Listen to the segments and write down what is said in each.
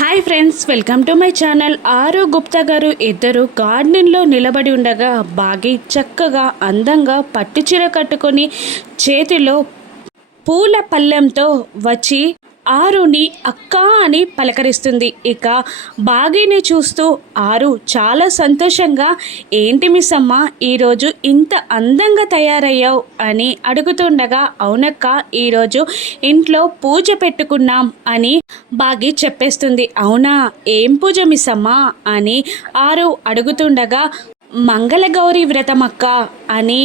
Hi friends, welcome to my channel. ఆరు గుప్తా గారు ఇద్దరు గార్డెన్లో నిలబడి ఉండగా బాగి చక్కగా అందంగా పట్టుచీర కట్టుకొని చేతిలో పూల పళ్ళెంతో వచ్చి ఆరుని అక్క అని పలకరిస్తుంది. ఇక బాగీని చూస్తూ ఆరు చాలా సంతోషంగా, ఏంటి మిస్ అమ్మ ఈరోజు ఇంత అందంగా తయారయ్యావు అని అడుగుతుండగా, అవునక్క ఈరోజు ఇంట్లో పూజ పెట్టుకున్నాం అని బాగి చెప్పేస్తుంది. అవునా, ఏం పూజ మిస్ అమ్మ అని ఆరు అడుగుతుండగా, మంగళగౌరి వ్రతమక్క అని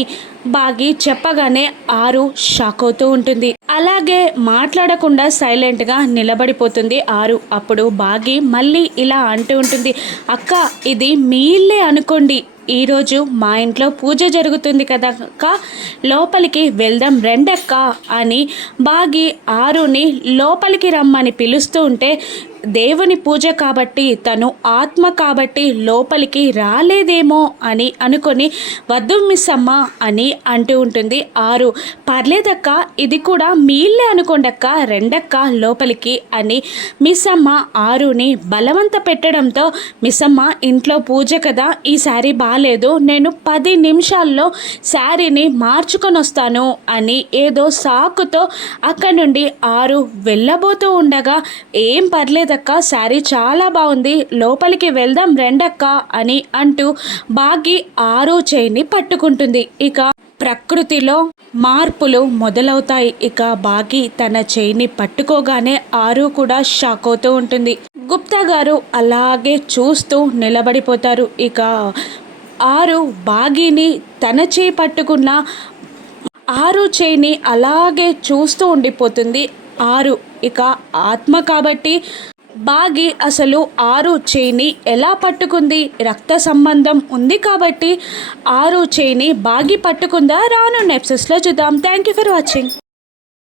బాగి చెప్పగానే ఆరు షాక్ అవుతూ ఉంటుంది. అలాగే మాట్లాడకుండా సైలెంట్గా నిలబడిపోతుంది ఆరు. అప్పుడు బాగి మళ్ళీ ఇలా అంటూ ఉంటుంది, అక్క ఇది మీ ఇల్లే అనుకోండి, ఈరోజు మా ఇంట్లో పూజ జరుగుతుంది కదా అక్క, లోపలికి వెళ్దాం రెండక్క అని బాగి ఆరుని లోపలికి రమ్మని పిలుస్తూ ఉంటే, దేవుని పూజ కాబట్టి తను ఆత్మ కాబట్టి లోపలికి రాలేదేమో అని అనుకొని, వద్దు మిస్ అమ్మ అని అంటూ ఉంటుంది ఆరు. పర్లేదక్క, ఇది కూడా మీ ఇల్లే అనుకోండక్క, రెండక్క లోపలికి అని మిస్ అమ్మ ఆరుని బలవంత పెట్టడంతో, మిస్ అమ్మ ఇంట్లో పూజ కదా, ఈ శారీ బాగాలేదు, నేను 10 నిమిషాల్లో శారీని మార్చుకొని వస్తాను అని ఏదో సాకుతో అక్కడి నుండి ఆరు వెళ్ళబోతూ ఉండగా, ఏం పర్లేదక్క, శారీ చాలా బాగుంది, లోపలికి వెళ్దాం రెండక్క అని అంటూ బాగి ఆరు చేయిని పట్టుకుంటుంది. ఇక ప్రకృతిలో మార్పులు మొదలవుతాయి. ఇక బాగి తన చేయిని పట్టుకోగానే ఆరు కూడా షాక్ అవుతూ ఉంటుంది. గుప్తా గారు అలాగే చూస్తూ నిలబడిపోతారు. ఇక ఆరు బాగిని తన చేయి పట్టుకున్న ఆరు చేయిని అలాగే చూస్తూ ఉండిపోతుంది ఆరు. ఇక ఆత్మ కాబట్టి బాగి అసలు ఆరు చేయిని ఎలా పట్టుకుంది, రక్త సంబంధం ఉంది కాబట్టి ఆరు చేయిని బాగి పట్టుకుందా, రానున్న ఎపిసోడ్స్లో చూద్దాం. Thank you for watching.